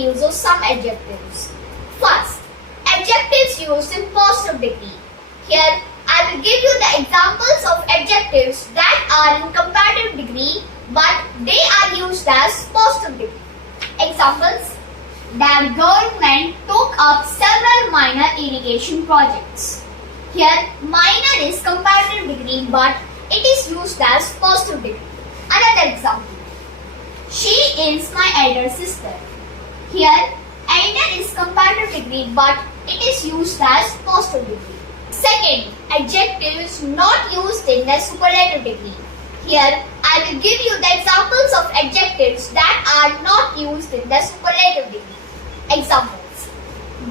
adjectives or some adjectives. First, adjectives used in positive degree. Here, I will give you the examples of adjectives that are in comparative degree but they are used as positive degree. Examples: the government took up several minor irrigation projects. Here, minor is comparative degree but it is used as positive degree. Another example: she is my elder sister. Here, elder is comparative degree but it is used as positive degree. Second, adjectives not used in the superlative degree. Here, I will give you the examples of adjectives that are not used in the superlative degree. Examples: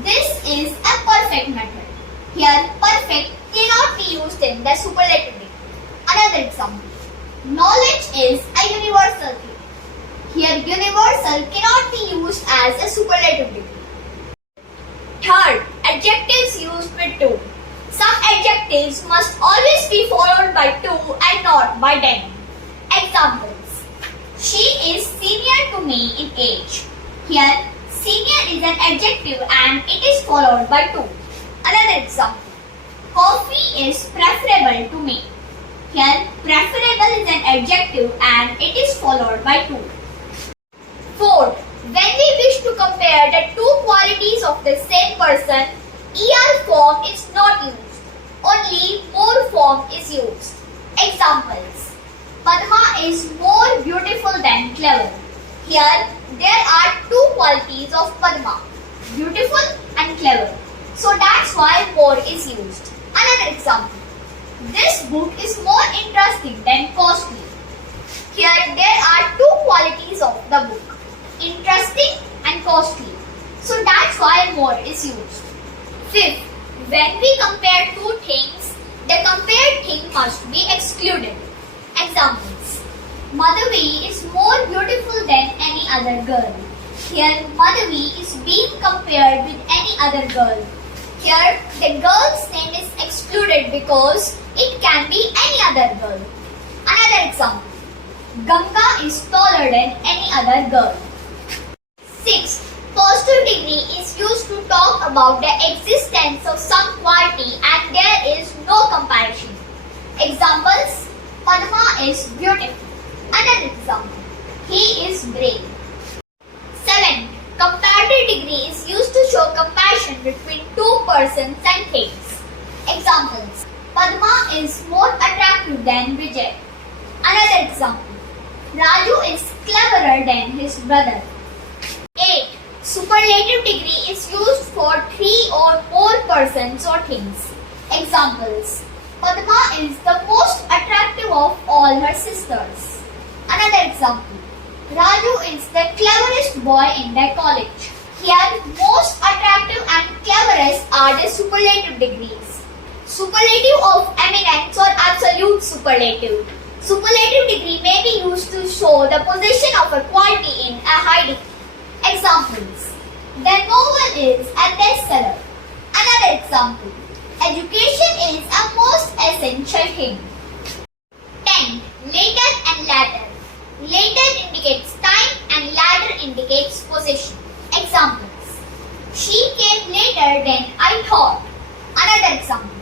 this is a perfect method. Here, perfect cannot be used in the superlative degree. Another example: knowledge is a universal thing. Here, universal cannot be used as a superlative degree. Third, adjectives used with to. Some adjectives must always be followed by to and not by then. Examples: she is senior to me in age. Here, senior is an adjective and it is followed by to. Another example: coffee is preferable to me. Here, preferable is an adjective and it is followed by to. Fourth, when we wish to compare the two qualities of the same person, er form is not used. Only more form is used. Examples: Padma is more beautiful than clever. Here, there are two qualities of Padma, beautiful and clever. So that's why more is used. Another example: this book is more interesting than costly. Here, there are two qualities of the book, interesting and costly. So that's why more is used. Fifth, when we compare two things, the compared thing must be excluded. Examples: Madhavi is more beautiful than any other girl. Here, Madhavi is being compared with any other girl. Here, the girl's name is excluded because it can be any other girl. Another example: Ganga is taller than any other girl. Sixth, positive degree is used to talk about the existence of some quality and there is no comparison. Examples: Padma is beautiful. Another example: he is brave. Seventh, comparative degree is used to show comparison between two persons and things. Examples: Padma is more attractive than Vijay. Another example: Raju is cleverer than his brother. 8. Superlative degree is used for three or more persons or things. Examples: Padma is the most attractive of all her sisters. Another example: Raju is the cleverest boy in the college. Here, most attractive and cleverest are the superlative degrees. Superlative of eminence or absolute superlative. Superlative degree may be used to show the possession of a quality in a high degree. Examples: the novel is a bestseller. Another example: education is a most essential thing. 10. Later and latter. Later indicates time and latter indicates possession. Examples: she came later than I thought. Another example: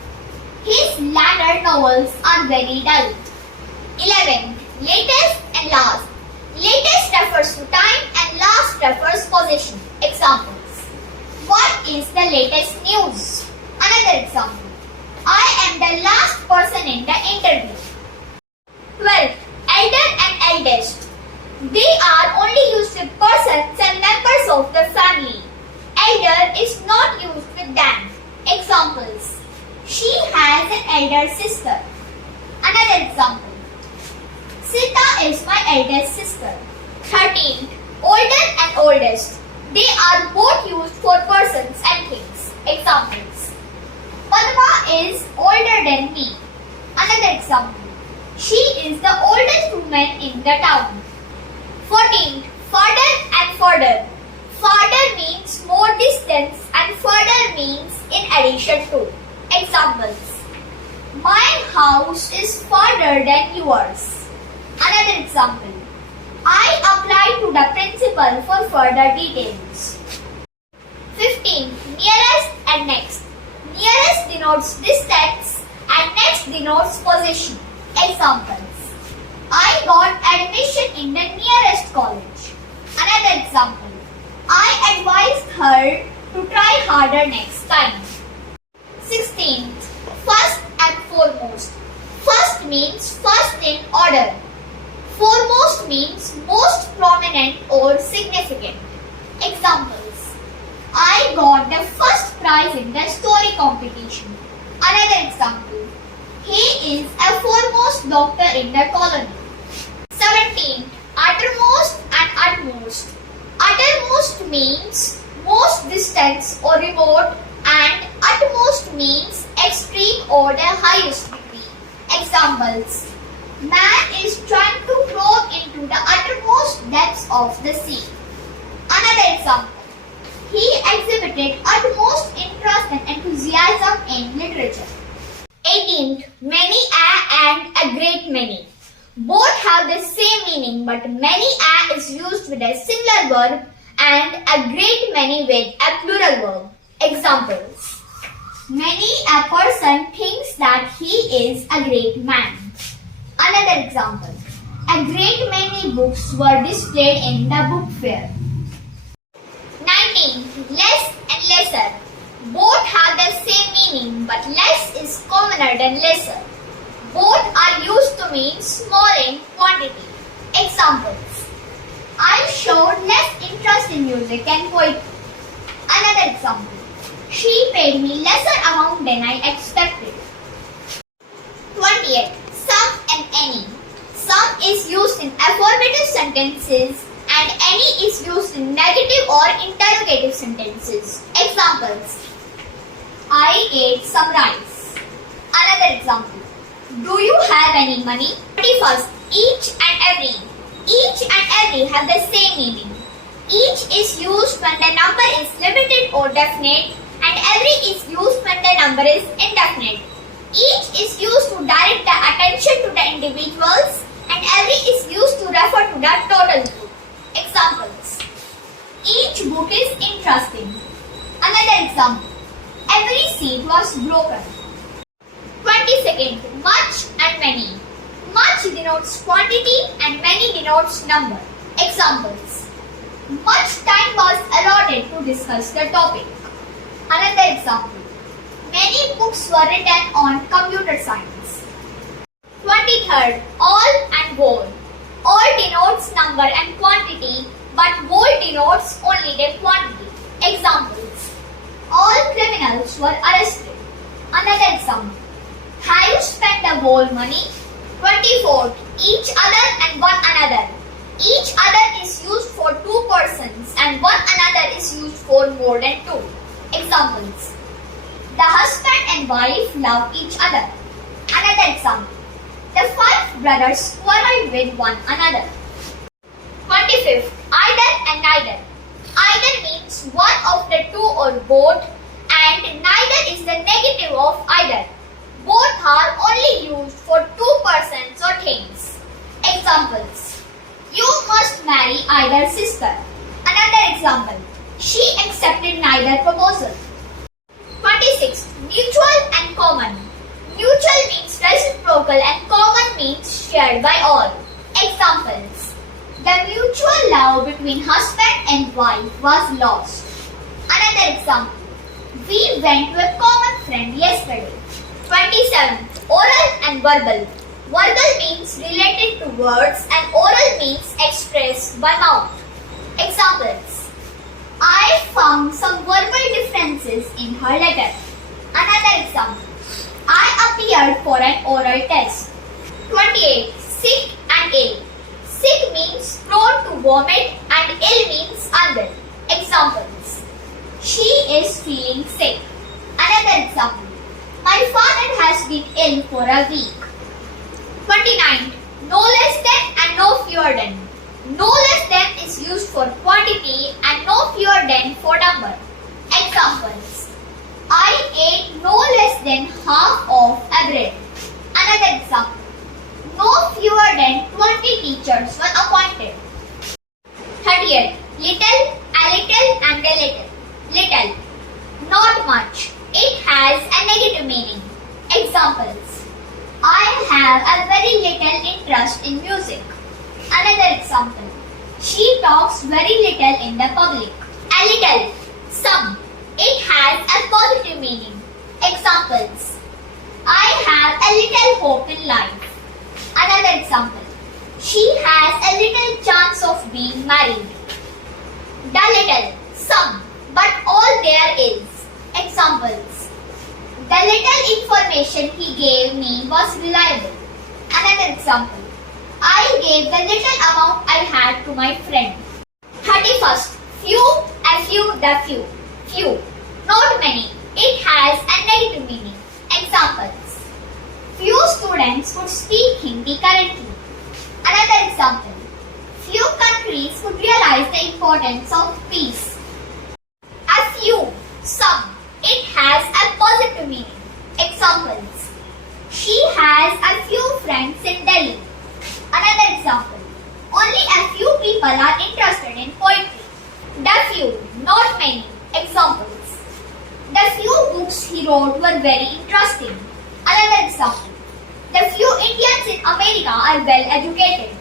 his latter novels are very dull. 11. Latest and last. Latest refers to time and last refers possession. Examples: what is the latest news? Another example: I am the last person in the interview. 12. Elder and eldest. They are only used with persons and members of the family. Elder is not used with them. Examples: she has an elder sister. Another example: Sita is my eldest sister. 13. Older and oldest. They are both used for persons and things. Examples: Padma is older than me. Another example: she is the oldest woman in the town. 14. Farther and further. Farther means more distance and further means in addition to. Examples: my house is farther than yours. Another example: I applied to the principal for further details. 15. Nearest and next. Nearest denotes distance and next denotes position. Examples. I got admission in the nearest college. Another example. I advised her to try harder next time. 16. First and foremost. First means first in order. Foremost means most prominent or significant. Examples. I got the first prize in the story competition. Another example. He is a foremost doctor in the colony. 17. Uttermost and utmost. Uttermost means most distance or remote, and utmost means extreme or the highest degree. Examples. Man is trying to probe into the uttermost depths of the sea. Another example. He exhibited utmost interest and enthusiasm in literature. 18th. Many and a great many. Both have the same meaning, but many is used with a singular verb and a great many with a plural verb. Examples. Many a person thinks that he is a great man. Another example. A great many books were displayed in the book fair. 19. Less and lesser. Both have the same meaning, but less is commoner than lesser. Both are used to mean small in quantity. Examples. I showed less interest in music and poetry. Another example. She paid me lesser amount than I expected. 28. Some and any. Some is used in affirmative sentences and any is used in negative or interrogative sentences. Examples. I ate some rice. Another example. Do you have any money? 21st. Each and every. Each and every have the same meaning. Each is used when the number is limited or definite, and every is used when the number is indefinite. Each is used to direct the attention to the individuals, and every is used to refer to the total group. Examples. Each book is interesting. Another example. Every seat was broken. 22nd. Much and many. Much denotes quantity and many denotes number. Examples. Much time was allotted to discuss the topic. Another example. Many books were written on computer science. 23rd. All and whole. All denotes number and quantity, but whole denotes only the quantity. Examples. All criminals were arrested. Another example. Have you spent the whole money? 24th. Each other and one another. Each other is used for two persons and one another is used for more than two. Examples. The husband and wife love each other. Another example. The 5 brothers quarreled with one another. 25th. Either and neither. Either means one of the two or both, and neither is the negative of either. Both are only used for two persons or things. Examples. You must marry either sister. Another example. She accepted neither proposal. 26. Mutual and common. Mutual means reciprocal and common means shared by all. Examples. The mutual love between husband and wife was lost. Another example. We went to a common friend yesterday. 27. Oral and verbal. Verbal means related to words and oral means expressed by mouth. Examples. I found some verbal differences in her letter. Another example. I appeared for an oral test. 28. Sick and ill. Sick means prone to vomit and ill means unwell. Examples. She is feeling sick. Another example. My father has been ill for a week. 29. No less than and no fewer than. No less than is used for quantity and no fewer than for number. Examples. I ate no less than half of a bread. Another example. No fewer than 20 teachers were appointed. 30th. Little, a little and a little. Little. not much. It has a negative meaning. Examples. I have a very little interest in music. Another example. She talks very little in the public. A little, some. It has a positive meaning. Examples. I have a little hope in life. Another example. She has a little chance of being married. The little, some, but all there is. Examples. The little information he gave me was reliable. Another example. I gave the little amount I had to my friend. 31st. Few, a few, the few. Few, not many. It has a negative meaning. Examples. Few students could speak Hindi correctly. Another example. Few countries could realize the importance of peace. A few, some. It has a positive meaning. Examples. She has a few friends in Delhi. Another example. Only a few people are interested in poetry. The few, not many. Examples. The few books he wrote were very interesting. Another example. The few Indians in America are well educated.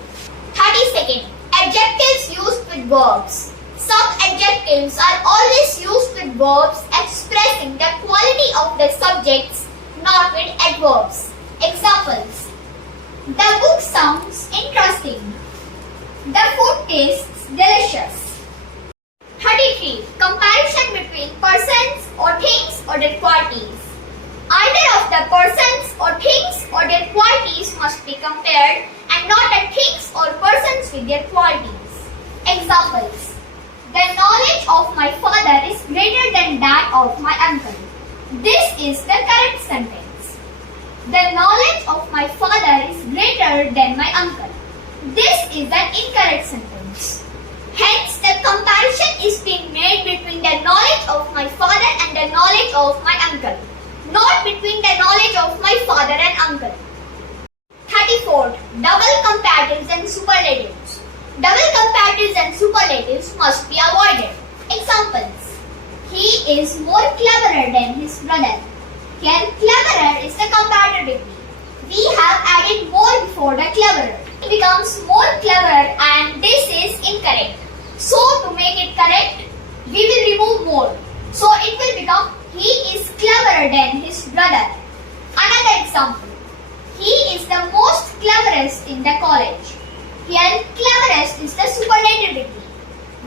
32nd. Adjectives used with verbs. Some adjectives are always used with verbs expressing the quality of the subjects, not with adverbs. Examples. The book sounds interesting. The food tastes delicious. 33. Comparison between persons or things or their qualities. Either of the persons or things or their qualities must be compared and not the things or persons with their qualities. Examples. The knowledge of my father is greater than that of my uncle. This is the correct sentence. The knowledge of my father is greater than my uncle. This is an incorrect sentence. Hence, the comparison is being made between the knowledge of my father and the knowledge of my uncle, not between the knowledge of my father and uncle. 34. Double comparatives and superlatives. Double comparatives and superlatives must be avoided. Examples. He is more cleverer than his brother. Here, cleverer is the comparative degree. We have added more before the cleverer. It becomes more clever and this is incorrect. So, to make it correct, we will remove more. So, it will become he is cleverer than his brother. Another example. He is the most cleverest in the college. Here, cleverest is the superlative degree.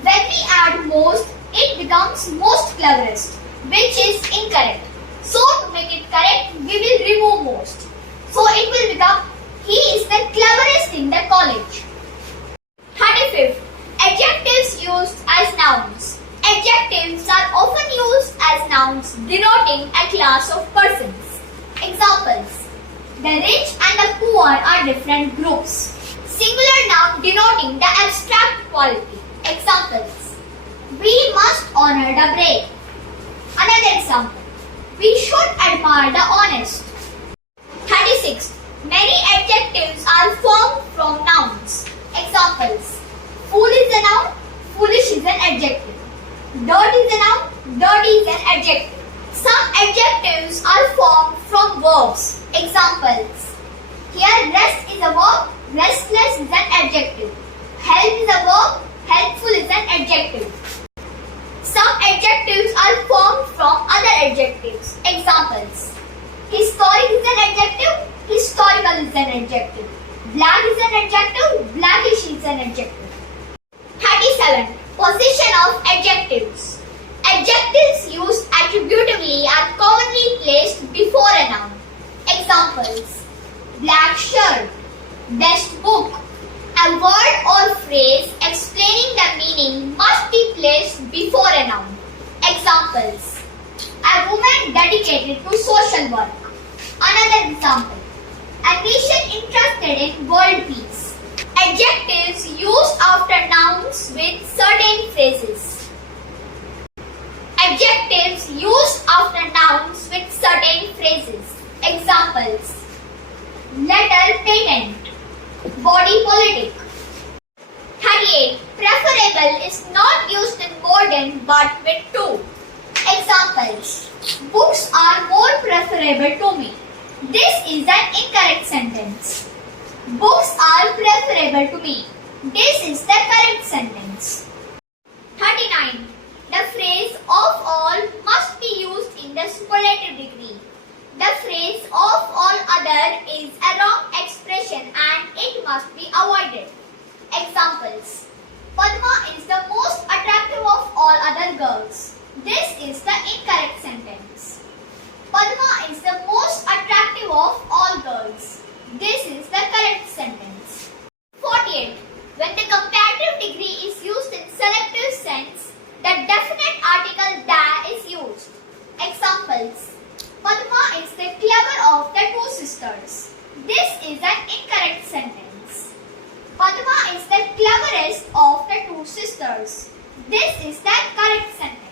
When we add most, it becomes most cleverest, which is incorrect. So, to make it correct, we will remove most. So, it will become he is the cleverest in the college. 35th. Adjectives used as nouns. Adjectives are often used as nouns denoting a class of persons. Examples. The rich and the poor are different groups. Singular noun denoting the abstract quality. Examples. We must honor the brave. Another example. We should admire the honest. 36. Many adjectives are formed from nouns. Examples. Fool is a noun, foolish is an adjective. Dirt is a noun, dirty is an adjective. Some adjectives are formed from verbs. Examples. Here rest is a verb, restless is an adjective. Help is a verb, helpful is an adjective. Some adjectives are formed from other adjectives. Examples. Historic is an adjective, historical is an adjective. Black is an adjective, blackish is an adjective. 37. Position of adjectives. Adjectives used attributively are commonly placed before a noun. Examples. Black shirt, best book. A word or phrase explaining the meaning must be placed before a noun. Examples. A woman dedicated to social work. Another example. A nation interested in world peace. Adjectives used after nouns with certain phrases. Adjectives used after nouns with certain phrases. Examples. Letter patent. Body politic. 38. Preferable is not used in more than but with two. Examples. Examples. Books are more preferable to me. This is an incorrect sentence. Books are preferable to me. This is the correct sentence. 39. The phrase of all must be used in the superlative degree. The phrase of all other is a wrong expression and it must be avoided. Examples. Padma is the most attractive of all other girls. This is the incorrect sentence. Padma is the most attractive of all girls. This is the correct sentence. 48. When the comparative degree is used in selective sense, the definite article the is used. Examples. Padma is the clever of the two sisters. This is an incorrect sentence. Padma is the cleverest of the two sisters. This is the correct sentence.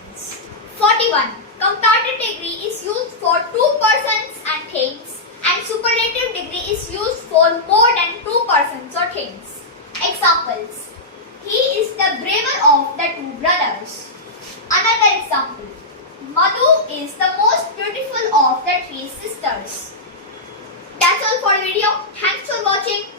41. Comparative degree is used for two persons and things, and superlative degree is used for more than two persons or things. Examples. He is the braver of the two brothers. Another example. Madhu is the most beautiful of the three sisters. That's all for the video. Thanks for watching.